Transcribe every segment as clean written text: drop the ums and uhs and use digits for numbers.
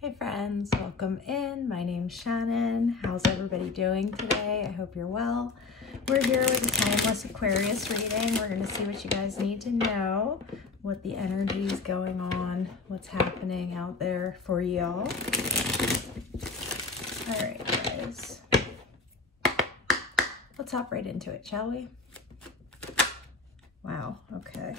Hey friends, welcome in. My name's Shannon. How's everybody doing today? I hope you're well. We're here with a timeless Aquarius reading. We're going to see what you guys need to know, what the energy is going on, what's happening out there for y'all. All right, guys. Let's hop right into it, shall we? Wow, okay.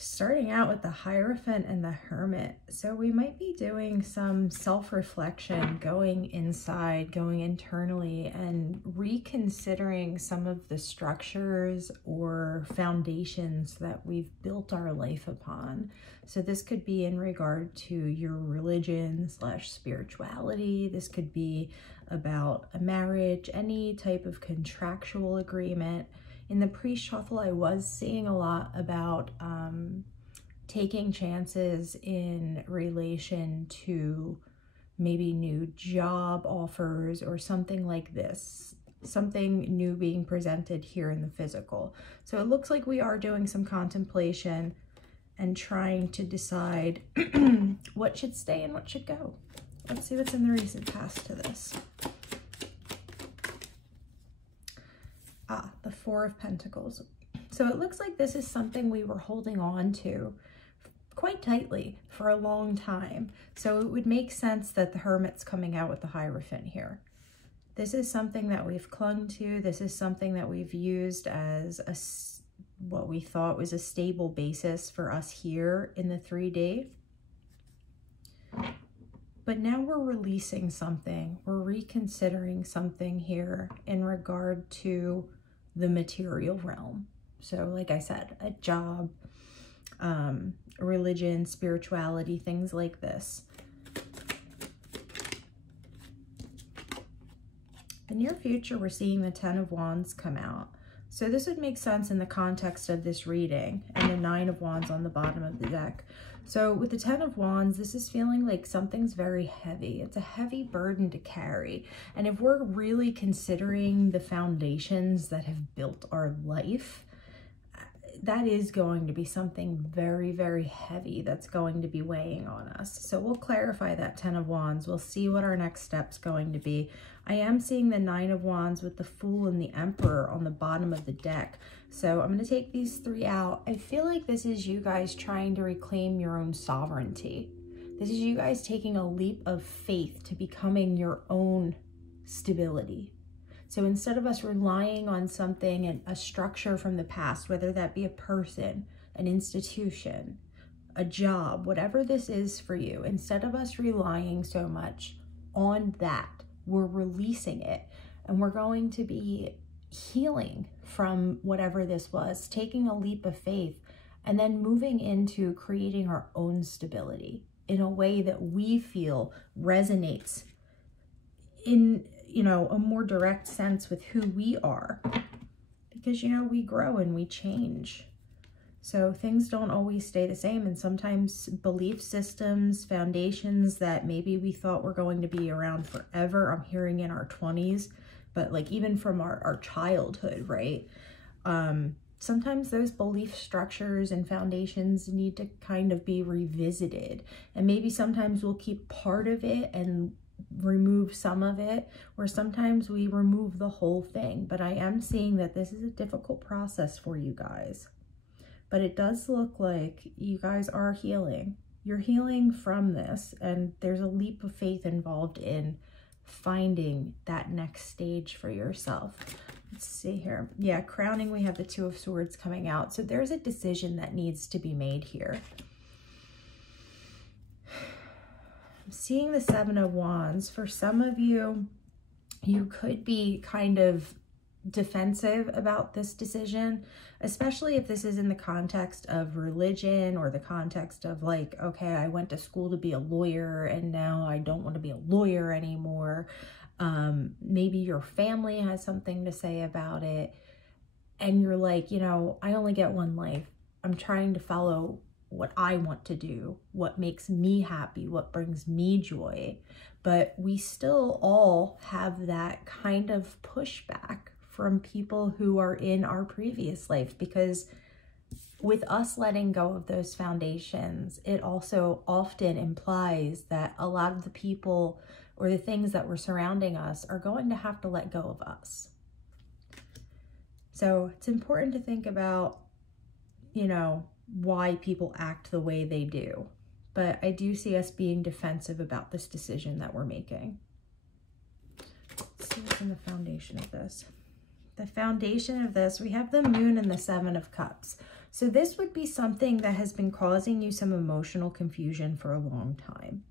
Starting out with the Hierophant and the Hermit. So we might be doing some self-reflection, going inside, going internally, and reconsidering some of the structures or foundations that we've built our life upon. So this could be in regard to your religion / spirituality. This could be about a marriage, any type of contractual agreement. In the pre-shuffle, I was seeing a lot about taking chances in relation to maybe new job offers or something like this, something new being presented here in the physical. So it looks like we are doing some contemplation and trying to decide what should stay and what should go. Let's see what's in the recent past to this. The Four of Pentacles. So it looks like this is something we were holding on to quite tightly for a long time. So it would make sense that the Hermit's coming out with the Hierophant here. This is something that we've clung to. This is something that we've used as what we thought was a stable basis for us here in the 3D. But now we're releasing something. We're reconsidering something here in regard to the material realm. So like I said, a job, religion, spirituality, things like this. The near future, we're seeing the Ten of Wands come out. So this would make sense in the context of this reading, and the Nine of Wands on the bottom of the deck. So with the Ten of Wands, this is feeling like something's very heavy. It's a heavy burden to carry. And if we're really considering the foundations that have built our life, that is going to be something very, very heavy that's going to be weighing on us. So we'll clarify that Ten of Wands. We'll see what our next step's going to be. I am seeing the Nine of Wands with the Fool and the Emperor on the bottom of the deck. So I'm going to take these three out. I feel like this is you guys trying to reclaim your own sovereignty. This is you guys taking a leap of faith to becoming your own stability. So instead of us relying on something and a structure from the past, whether that be a person, an institution, a job, whatever this is for you, instead of us relying so much on that, we're releasing it, and we're going to be healing from whatever this was, taking a leap of faith, and then moving into creating our own stability in a way that we feel resonates in, you know, a more direct sense with who we are, because, you know, we grow and we change. So things don't always stay the same, and sometimes belief systems, foundations that maybe we thought were going to be around forever, I'm hearing in our 20s, but like even from our childhood, right? Sometimes those belief structures and foundations need to kind of be revisited, and maybe sometimes we'll keep part of it and remove some of it, or sometimes we remove the whole thing. But I am seeing that this is a difficult process for you guys, but it does look like you guys are healing. You're healing from this, and there's a leap of faith involved in finding that next stage for yourself. Let's see here. Yeah, crowning, we have the Two of Swords coming out. So there's a decision that needs to be made here. I'm seeing the Seven of Wands. For some of you, you could be kind of defensive about this decision, especially if this is in the context of religion, or the context of like, okay, I went to school to be a lawyer and now I don't want to be a lawyer anymore. Maybe your family has something to say about it, and you're like, you know, I only get one life. I'm trying to follow what I want to do, what makes me happy, what brings me joy. But we still all have that kind of pushback from people who are in our previous life, because with us letting go of those foundations, it also often implies that a lot of the people or the things that were surrounding us are going to have to let go of us. So it's important to think about, you know, why people act the way they do. But I do see us being defensive about this decision that we're making. Let's see what's in the foundation of this. The foundation of this, we have the Moon and the Seven of Cups. So this would be something that has been causing you some emotional confusion for a long time.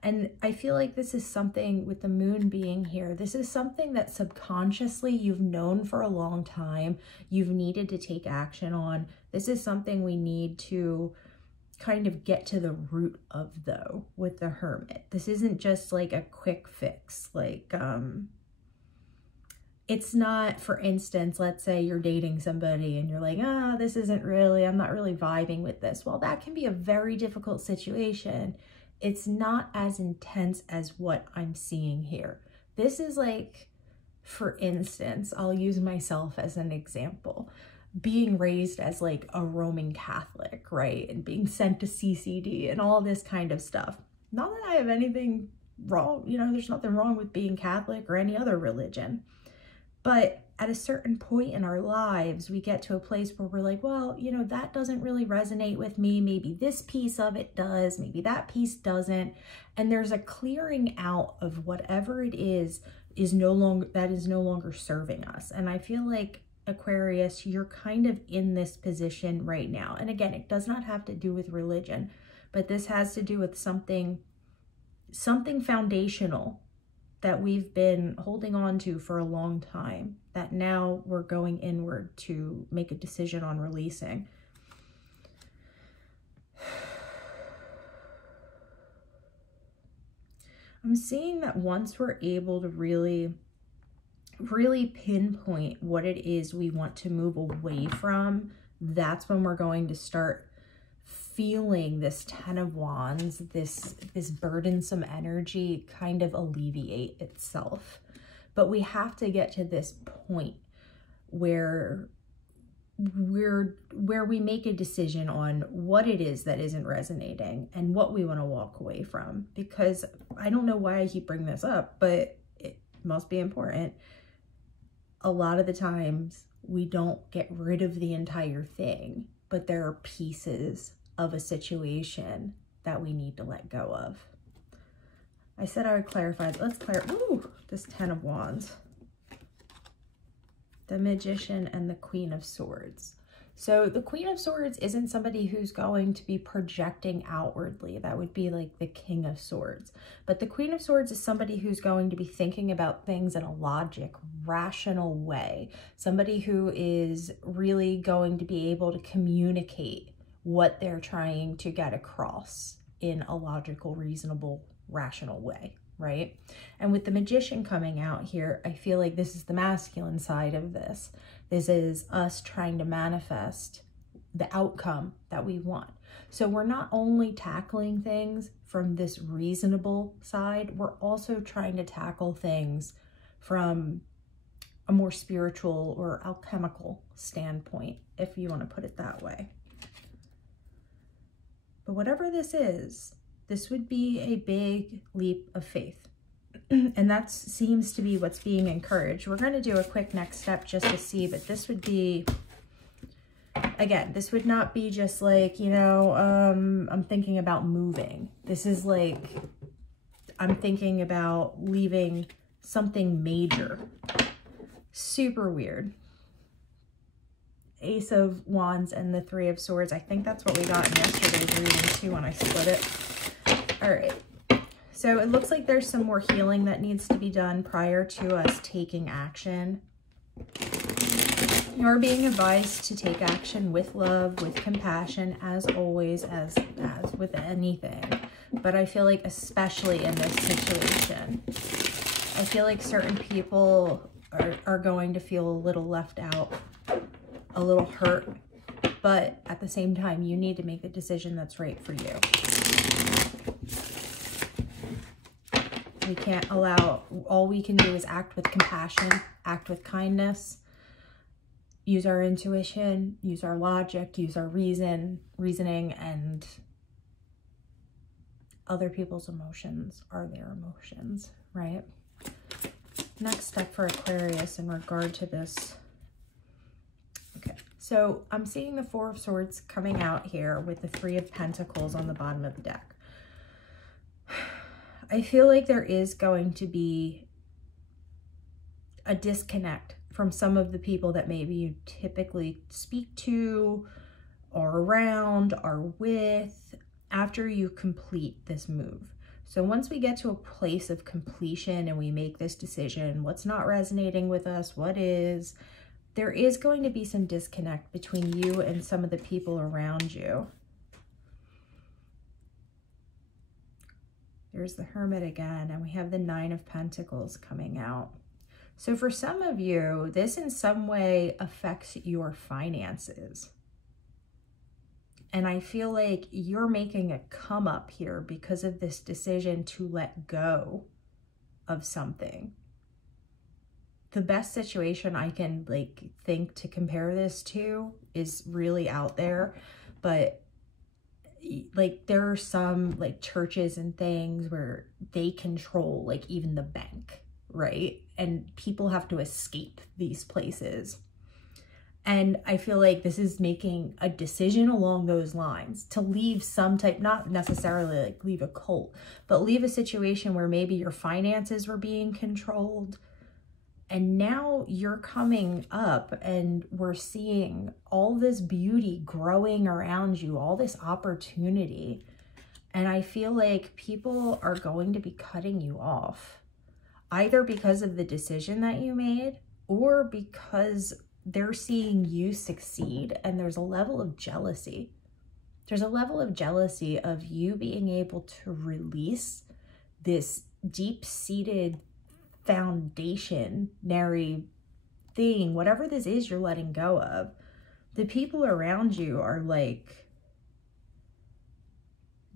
And I feel like this is something, with the Moon being here, this is something that subconsciously you've known for a long time, you've needed to take action on. This is something we need to kind of get to the root of, though, with the Hermit. This isn't just like a quick fix. Like, it's not, for instance, let's say you're dating somebody and you're like, this isn't really, I'm not really vibing with this. Well, that can be a very difficult situation. It's not as intense as what I'm seeing here. This is like, for instance, I'll use myself as an example. Being raised as like a Roman Catholic, right? And being sent to CCD and all this kind of stuff. Not that I have anything wrong, you know, there's nothing wrong with being Catholic or any other religion. But at a certain point in our lives, we get to a place where we're like, well, you know, that doesn't really resonate with me. Maybe this piece of it does, maybe that piece doesn't. And there's a clearing out of whatever it is no longer serving us. And I feel like, Aquarius, you're kind of in this position right now. And again, it does not have to do with religion, but this has to do with something foundational that we've been holding on to for a long time, that now we're going inward to make a decision on releasing. I'm seeing that once we're able to really pinpoint what it is we want to move away from, that's when we're going to start feeling this Ten of Wands, this burdensome energy kind of alleviate itself. But we have to get to this point where we make a decision on what it is that isn't resonating and what we want to walk away from. Because I don't know why I keep bringing this up, but it must be important. A lot of the times we don't get rid of the entire thing, but there are pieces of a situation that we need to let go of. I said I would clarify. Let's clarify. Ooh, this Ten of Wands. The Magician and the Queen of Swords. So the Queen of Swords isn't somebody who's going to be projecting outwardly. That would be like the King of Swords. But the Queen of Swords is somebody who's going to be thinking about things in a logic, rational way. Somebody who is really going to be able to communicate what they're trying to get across in a logical, reasonable, rational way, right? And with the Magician coming out here, I feel like this is the masculine side of this. This is us trying to manifest the outcome that we want. So we're not only tackling things from this reasonable side, we're also trying to tackle things from a more spiritual or alchemical standpoint, if you want to put it that way. But whatever this is, this would be a big leap of faith. And that seems to be what's being encouraged. We're going to do a quick next step just to see, but this would be, again, this would not be just like, you know, I'm thinking about moving. This is like, I'm thinking about leaving something major. Super weird. Ace of Wands and the Three of Swords. I think that's what we got in yesterday's reading too when I split it. All right. So it looks like there's some more healing that needs to be done prior to us taking action. You're being advised to take action with love, with compassion, as always, as with anything. But I feel like especially in this situation, I feel like certain people are going to feel a little left out, a little hurt, but at the same time, you need to make the decision that's right for you. We can't allow, all we can do is act with compassion, act with kindness. use our intuition, use our logic, use our reasoning, and other people's emotions are their emotions, right? Next step for Aquarius in regard to this. Okay, so I'm seeing the Four of Swords coming out here with the Three of Pentacles on the bottom of the deck. I feel like there is going to be a disconnect from some of the people that maybe you typically speak to or around or with after you complete this move. So once we get to a place of completion and we make this decision, what's not resonating with us, what is, there is going to be some disconnect between you and some of the people around you. There's the Hermit again, and we have the Nine of Pentacles coming out. So for some of you, this in some way affects your finances. And I feel like you're making a come up here because of this decision to let go of something. The best situation I can think to compare this to is really out there, but there are some churches and things where they control even the bank, right? And people have to escape these places. And I feel like this is making a decision along those lines to leave some type, not necessarily leave a cult, but leave a situation where maybe your finances were being controlled. And now you're coming up and we're seeing all this beauty growing around you, all this opportunity. And I feel like people are going to be cutting you off, either because of the decision that you made or because they're seeing you succeed, and there's a level of jealousy. There's a level of jealousy of you being able to release this deep-seated foundationary thing, whatever this is you're letting go of. The people around you are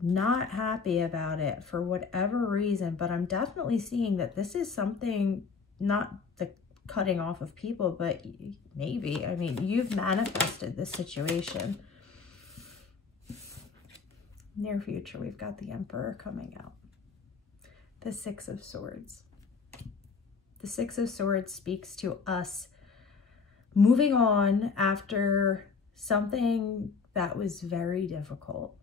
not happy about it for whatever reason, but I'm definitely seeing that this is something, not the cutting off of people, but maybe, I mean, you've manifested this situation. Near future, we've got the Emperor coming out. The Six of Swords. The Six of Swords speaks to us moving on after something that was very difficult.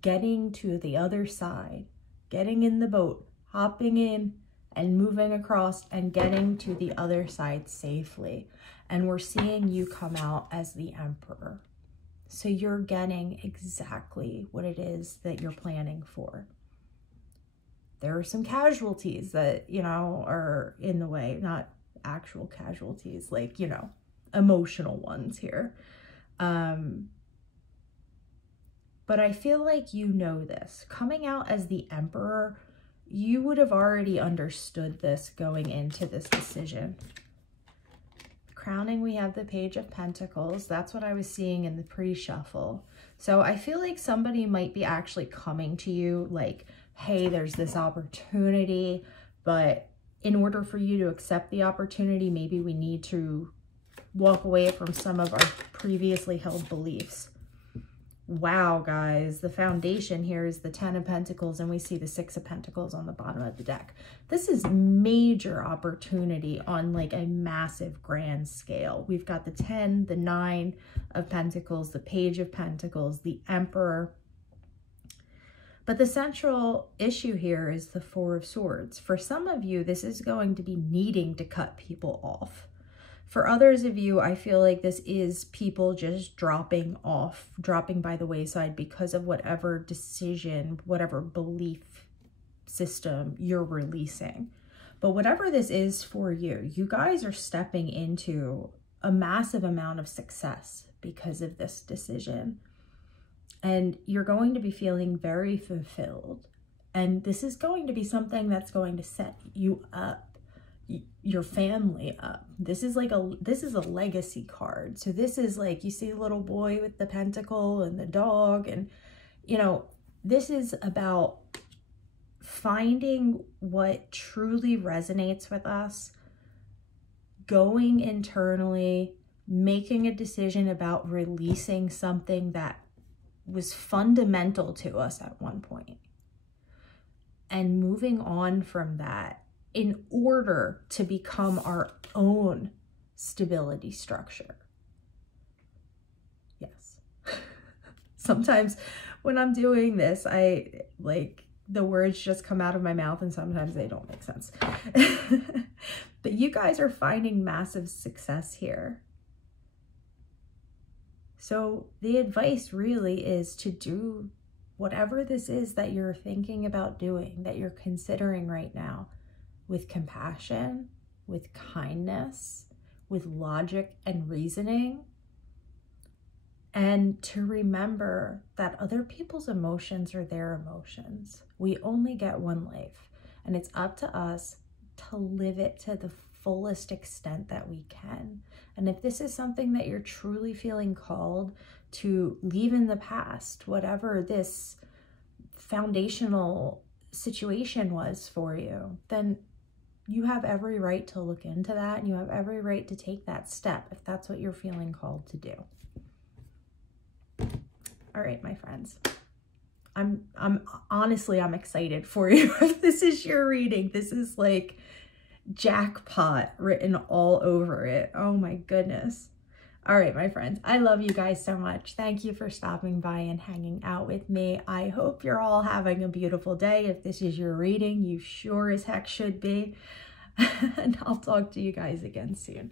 Getting to the other side, getting in the boat, hopping in, and moving across and getting to the other side safely. And we're seeing you come out as the Emperor. So you're getting exactly what it is that you're planning for. There are some casualties that, are in the way, not actual casualties, emotional ones here. But I feel like you know this. Coming out as the Emperor, you would have already understood this going into this decision. Crowning, we have the Page of Pentacles. That's what I was seeing in the pre-shuffle. So I feel like somebody might be actually coming to you hey, there's this opportunity, but in order for you to accept the opportunity, maybe we need to walk away from some of our previously held beliefs. Wow, guys, the foundation here is the Ten of Pentacles, and we see the Six of Pentacles on the bottom of the deck. This is major opportunity on a massive grand scale. We've got the 10, the 9 of Pentacles, the Page of Pentacles, the Emperor. But the central issue here is the Four of Swords. For some of you, this is going to be needing to cut people off. For others of you, I feel like this is people just dropping by the wayside because of whatever decision, whatever belief system you're releasing. But whatever this is for you, you guys are stepping into a massive amount of success because of this decision. And you're going to be feeling very fulfilled. And this is going to be something that's going to set you up, your family up. This is a legacy card. So this is you see a little boy with the pentacle and the dog, and this is about finding what truly resonates with us, going internally, making a decision about releasing something that was fundamental to us at one point and moving on from that in order to become our own stability structure. Yes. Sometimes when I'm doing this, the words just come out of my mouth and sometimes they don't make sense. But you guys are finding massive success here. So the advice really is to do whatever this is that you're thinking about doing, that you're considering right now, with compassion, with kindness, with logic and reasoning, and to remember that other people's emotions are their emotions. We only get one life, and it's up to us to live it to the fullest extent that we can. And if this is something that you're truly feeling called to leave in the past, whatever this foundational situation was for you, then you have every right to look into that, and you have every right to take that step if that's what you're feeling called to do. All right, my friends. I'm honestly excited for you. If this is your reading, this is like jackpot written all over it. Oh my goodness. All right, my friends, I love you guys so much. Thank you for stopping by and hanging out with me. I hope you're all having a beautiful day. If this is your reading, you sure as heck should be. And I'll talk to you guys again soon.